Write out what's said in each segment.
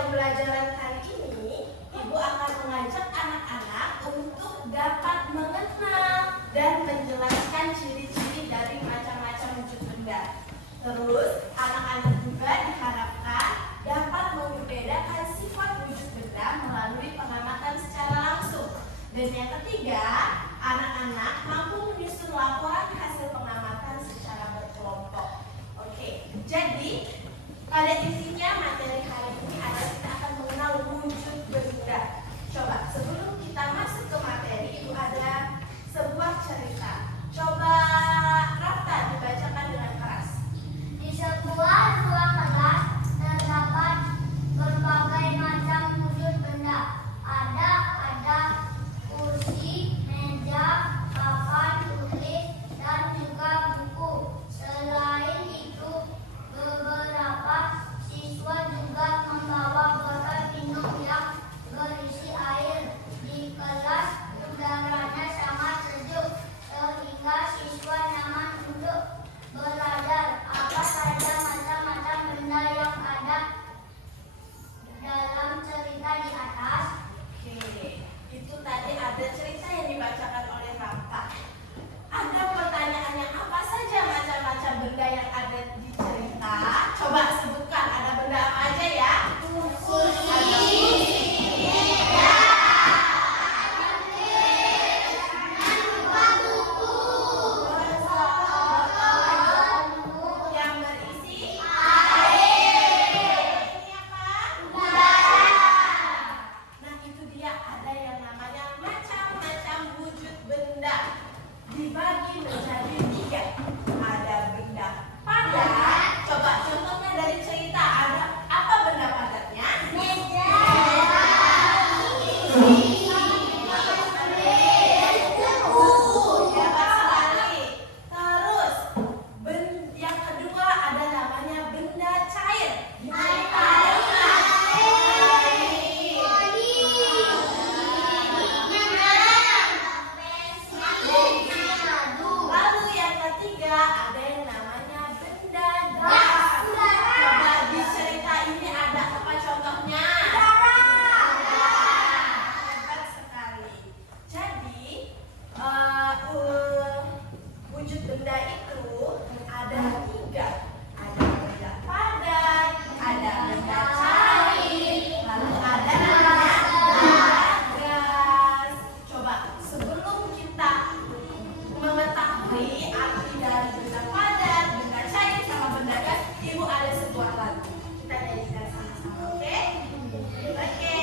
pembelajaran kali ini, Ibu akan mengajak anak-anak untuk dapat mengenal dan menjelaskan ciri-ciri dari macam-macam wujud benda. Terus, anak-anak juga diharapkan dapat membedakan sifat wujud benda melalui pengamatan secara langsung. Dan yang ketiga, anak-anak mampu menyusun laporan hasil pengamatan secara berkelompok. Oke, jadi pada intinya materi hari ini adalah kita akan mengenal wujud benda. Coba sebelum kita masuk ke materi, Ibu ada sebuah cerita. Coba Rafta dibacakan dengan keras. Di sebuah ruang kelas terdapat berbagai macam wujud benda. Ada kursi, meja, papan tulis, dan juga buku. Selain itu, beberapa siswa juga membawa botol minum yang berisi air. Di kelas udaranya sangat sejuk sehingga siswa nyaman untuk belajar. Apa saja macam-macam benda yang ada dalam cerita di atas? Oke, itu tadi ada cerita yang dibacakan oleh Rafta. Ada pertanyaannya, apa saja macam-macam benda yang ada di cerita? Coba sebutkan, ada benda apa aja ya? Yang berisi ini apa? Nah, itu dia, ada yang namanya macam-macam wujud benda. Dibagi menjadi 3. Ada benda padat. Coba contohnya dari cerita, ada apa benda padatnya? Meja. Terus, yang kedua ada namanya benda cair. Lalu yang ketiga ada yang namanya benda gas. Coba di cerita ini ada apa contohnya? Hebat sekali. Jadi wujud benda itu ada 3. Ada benda padat, ada benda cair, lalu ada namanya benda gas. Coba sebelum kita mengetahui arti dari benda padat, benda cair, sama benda gas, Ibu ada sebuah lagu. Kita nyanyikan sama-sama, oke? Oke.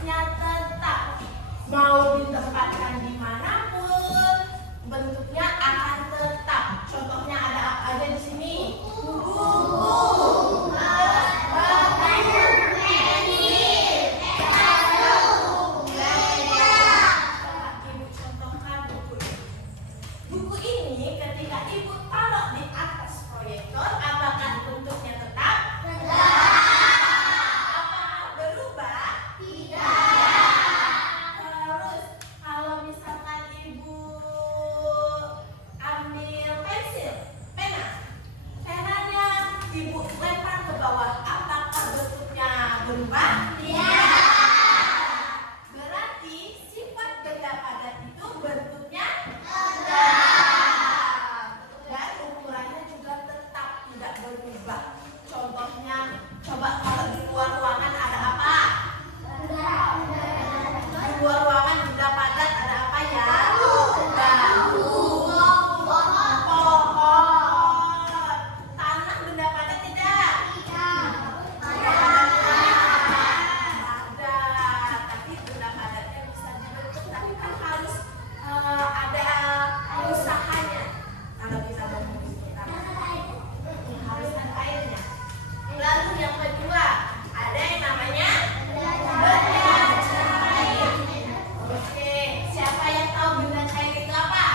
bentuknya tetap. Mau ditempatkan dimanapun, bentuknya akan tetap. Contohnya ada apa aja di sini? Buku, Ibu contohkan buku ini. Buku ini ketika Ibu taruh di atas proyektor, apakah bentuknya tetap? Apakah berubah? Terus kalau misalkan Ibu ambil pensil, penanya Ibu lempar ke bawah, apakah bentuknya berubah? Berarti sifat benda padat itu bentuknya dan ukurannya juga tetap tidak berubah. Contohnya, coba kalau di luar ruangan ada apa? Di luar ruangan benda padat ada apa ya? Pohon. Tanah benda padat tidak? Ada, tapi benda padatnya bisa dibentuk, tapi kan harus ada usahanya. Kalau kita mau membentuk tanah, harus ada airnya. Lalu yang kedua, ada yang namanya benda cair. Oke, siapa yang tahu benda cair itu apa?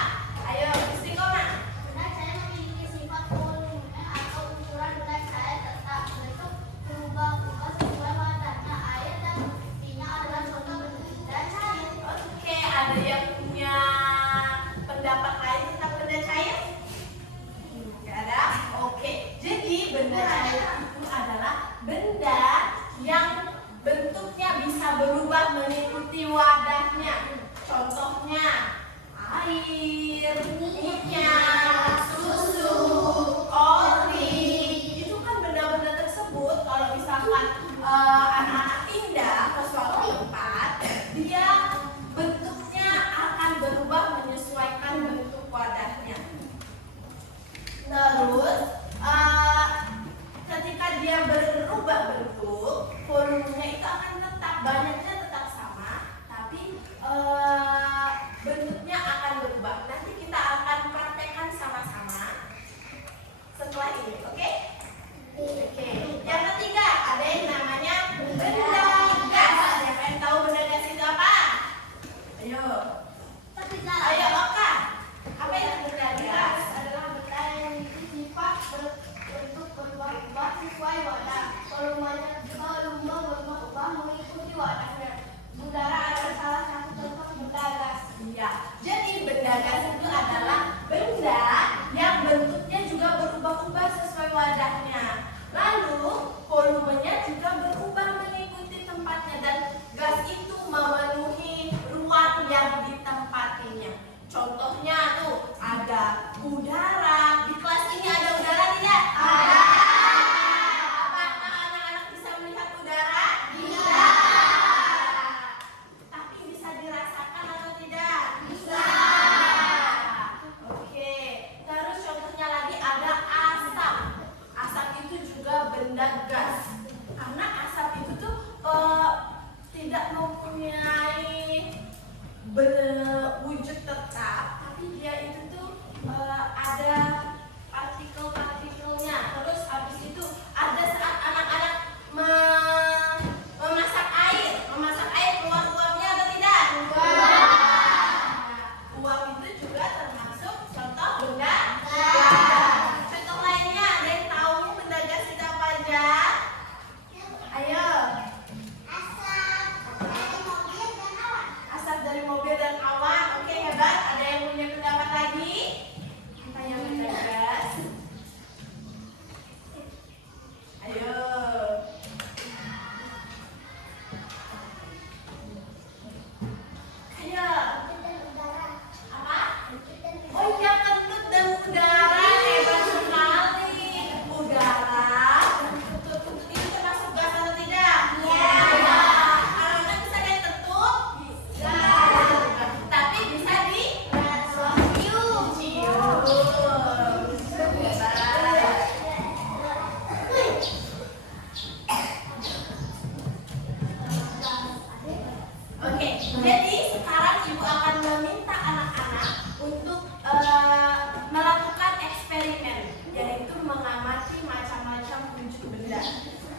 Ayo, Istiqomah. Benda cair memiliki sifat volume atau ukuran benda cair tetap bentuk berubah-ubah sesuai wadarnya. Air dan buktinya adalah contoh bentuk benda cair. Oke, ada yang punya pendapat lain tentang benda cair? Nggak ada? Oke, jadi benda cair itu adalah benda yang bentuknya bisa berubah mengikuti wadahnya. Contohnya air, minyak, susu, ori. Itu kan benda-benda tersebut kalau misalkan anak-anak pindah ke suatu tempat, dia bentuknya akan berubah menyesuaikan bentuk wadahnya. Terus ketika dia berubah bentuk, volumenya itu akan tetap, banyaknya tetap sama, tapi bentuknya akan berubah. Nanti kita akan praktekkan sama-sama setelah ini, oke? Oke. Yang ketiga, ada yang namanya benda gas. Siapa yang tahu benda gas itu apa? Ayo. Ayo, Oka. Apa itu benda gas? Adalah benda yang memiliki sifat bentuk berubah-ubah sesuai wadah. Volumenya berubah-ubah mengikuti wadahnya. Udara adalah salah satu contoh benda gas. Iya. Jadi benda gas itu adalah benda yang bentuknya juga berubah-ubah sesuai wadahnya. Lalu volumenya juga berubah mengikuti tempatnya dan gas itu memenuhi ruang yang ditempatinya. Contohnya tuh ada udara. Di kelas ini ada udara tidak? Ada. Apakah anak-anak bisa melihat udara? Tidak. Tapi bisa dirasakan atau tidak? Bisa. Oke. Terus contohnya lagi ada asap. Asap itu juga benda gas. Karena asap itu tuh tidak mempunyai wujud tetap, tapi dia itu tuh ada partikel-partikelnya. Terus habis itu ada saat anak-anak memasak air keluar uapnya atau tidak? Uap itu juga termasuk contoh benda gas. Contoh lainnya, ada yang tahu benda gas itu apa aja? Ayo. Asap dari mobil dan awan. Oke, hebat. Ada yang punya pendapat lagi? Apa yang benda gas? Ayo. Ayo. Apa? Oh iya, kentut dan udara. Hebat sekali. Udara. Kentut itu termasuk gas atau tidak? Iya. Karena bisa diketuk? Bisa. Tapi bisa di jadi sekarang ibu akan meminta anak-anak untuk melakukan eksperimen, yaitu mengamati macam-macam wujud benda.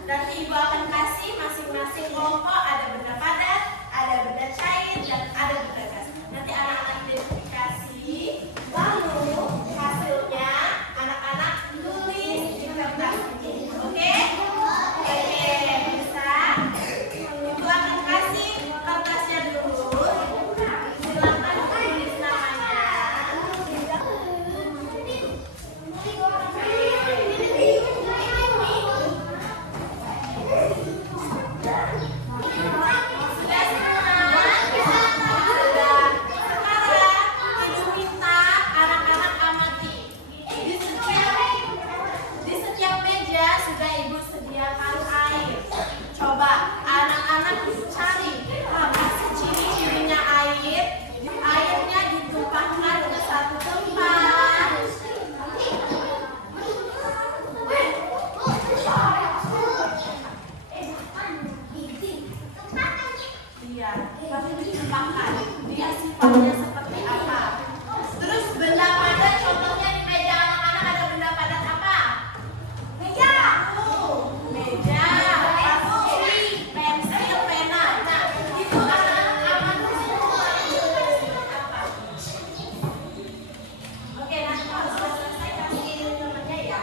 Nanti ibu akan kasih masing-masing kelompok ada benda padat, ada benda cair, dan ada benda gas. Nanti anak-anak identifikasi, lalu hasilnya anak-anak tulis di kertas. Oke? Oke, bisa. Ibu akan kasih kertasnya dulu. Silakan tulis namanya. Sudah semua? Sudah. Sekarang ibu minta anak-anak amati. Di setiap meja sudah ibu sediakan air. Coba anak-anak cari apa sih ciri-cirinya air. Airnya ditumpahkan ke satu tempat. Iya, lalu ditumpahkan. Dia sifatnya seperti apa? Terus benda padat, contohnya di meja anak-anak ada benda padat apa? Meja. Meja. Lalu pensil, pena. Nah, itu anak-anak amati apa? Oke, nanti kalau sudah selesai kasih temannya ya.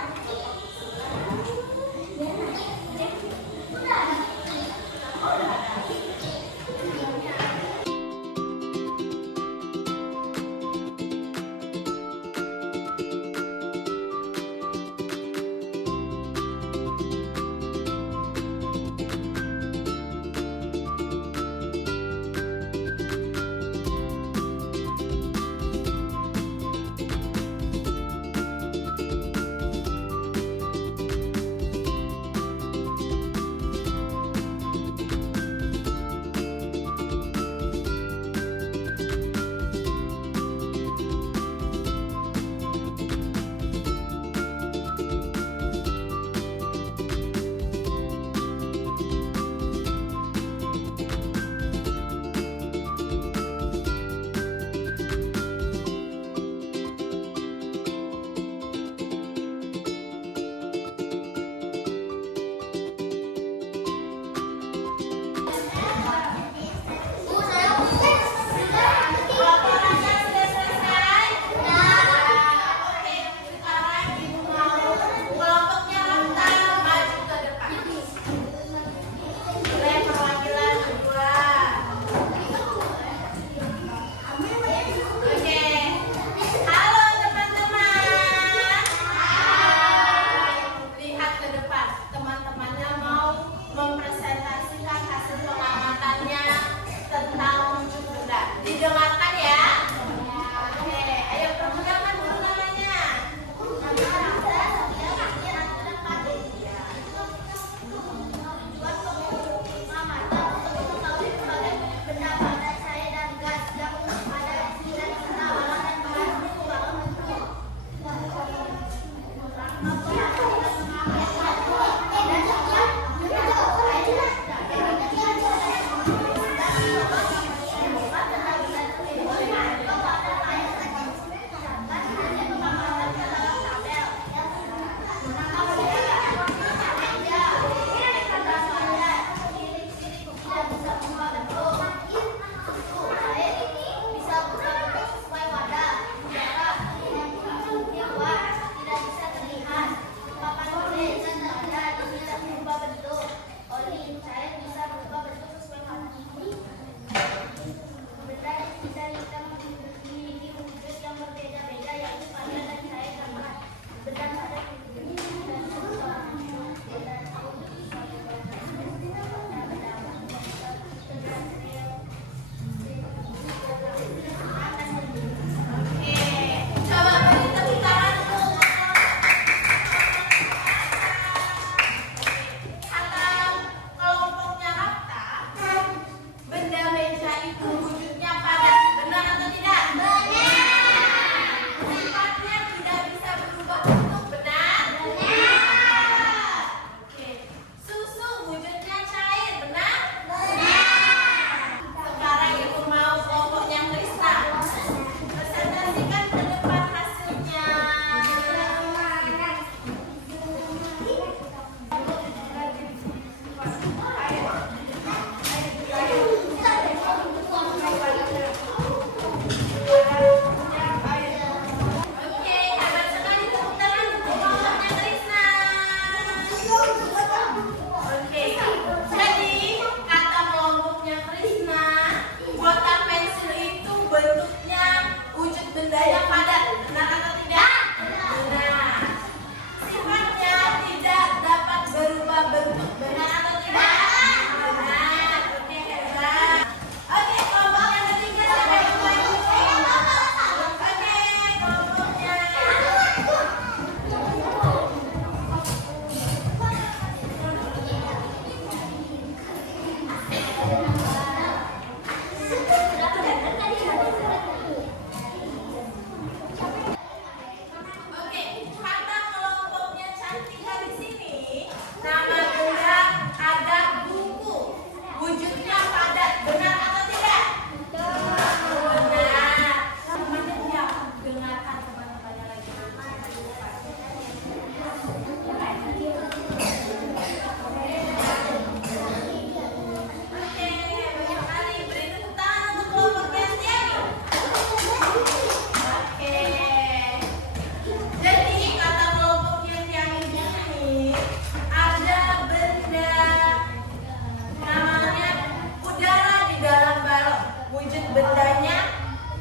bendanya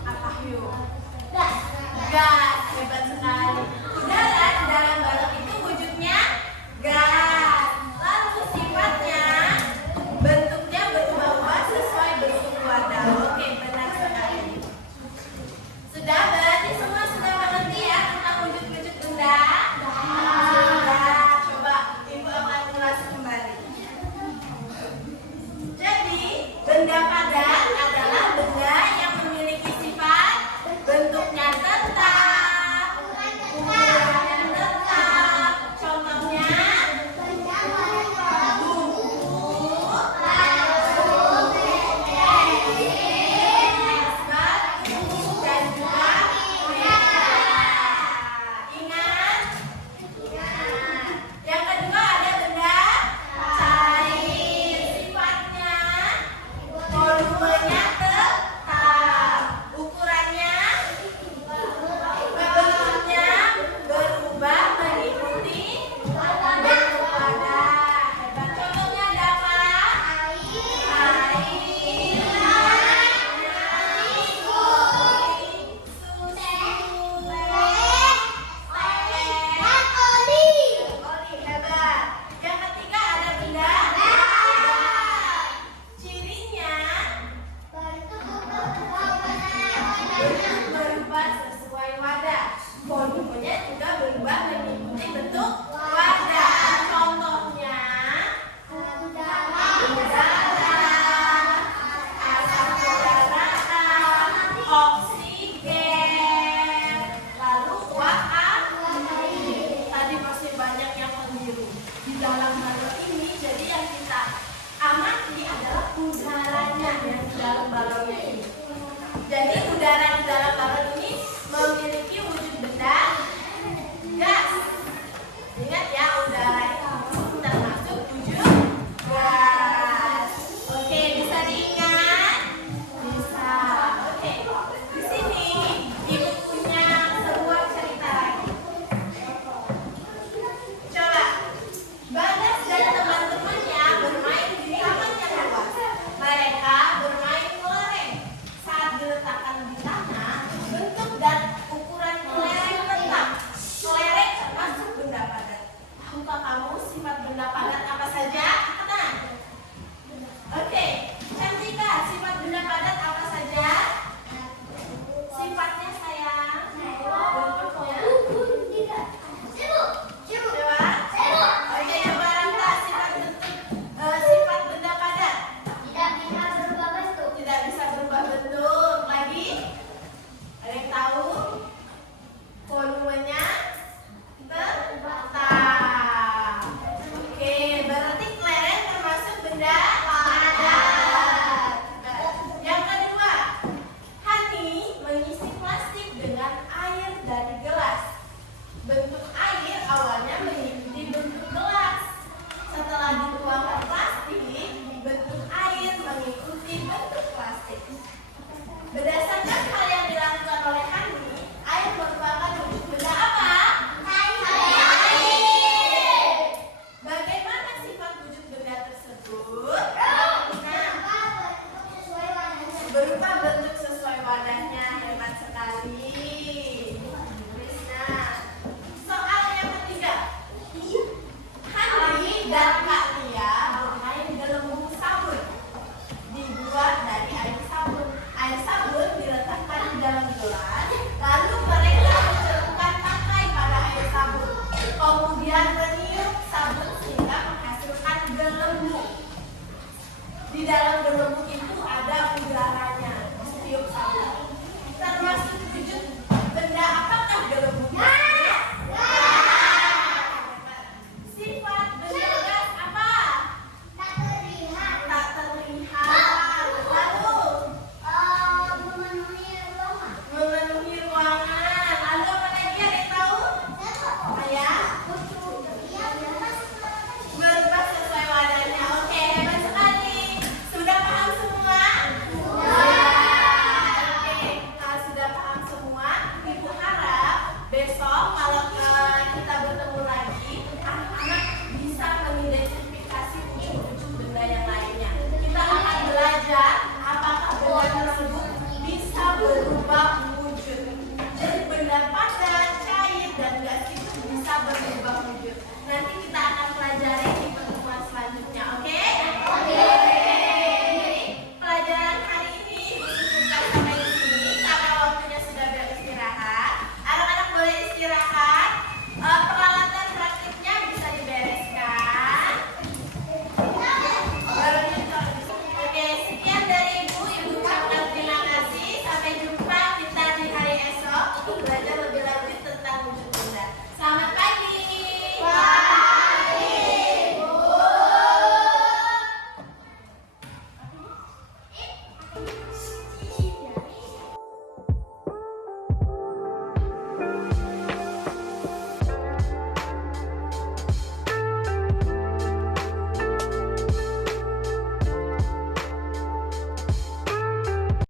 apa yuk? Gas, hebat sekali. Udara di dalam balon itu wujudnya gas. Lalu sifatnya, bentuknya berubah-ubah sesuai bentuk wadah. Oke, benar sekali. Sudah, berarti semua sudah mengerti ya tentang wujud-wujud benda? Sudah. Coba Ibu akan ulas kembali. Jadi, benda padat adalah benda yang memiliki sifat bentuknya tetap, ukurannya tetap. Contohnya, buku, es batu, dan juga pena. Ingat? Yang kedua ada benda cair. Sifatnya, volumenya tetap, ukurannya, bentuknya berubah mengikuti bentuk wadah. Hebat. Contohnya ada apa? Air, susu, oli. Hebat. Yang ketiga ada benda padat. Cirinya, bentuk berubah sesuai wadah. Volumenya juga berubah mengikuti bentuk wadah. Contohnya, udara, asam kendaraan, oksigen, lalu uap air. Tadi masih banyak yang keliru. Di dalam balon ini, jadi yang kita amati adalah udaranya yang di dalam balonnya ini. Jadi udara di dalam balon ini memiliki wujud benda gas. Ingat ya, udara itu termasuk wujud gas. Oke, bisa diingat? Bisa. Oke, di sini Ibu punya sebuah cerita lagi. Coba, Bagas dan teman-temannya bermain di taman yang luas. Mereka bermain kelereng. Saat diletakkan di tanah, bentuk dan ukuran kelereng tetap. Kelereng termasuk benda padat. Tahukah kamu sifat benda padat apa saja? Tenang. Oke, Cantika, sifat benda padat apa saja? Sifatnya sayang. Bentuknya. Coba. Oke, coba Ranta, sifat benda padat. Tidak bisa berubah bentuk. Lagi? Ada yang tahu? Volumenya tetap. Oke, berarti kelereng termasuk benda padat. Yang kedua, Hani mengisi plastik dengan air dari gelas. Bentuk air awalnya mengikuti bentuk gelas. Setelah dituangkan plastik, bentuk air mengikuti bentuk plastik. Berdasarkan hal yang dilakukan oleh Hani, air merupakan wujud benda apa? Air. Bagaimana sifat wujud benda tersebut? Berupa bentuk sesuai wadahnya. Hebat sekali.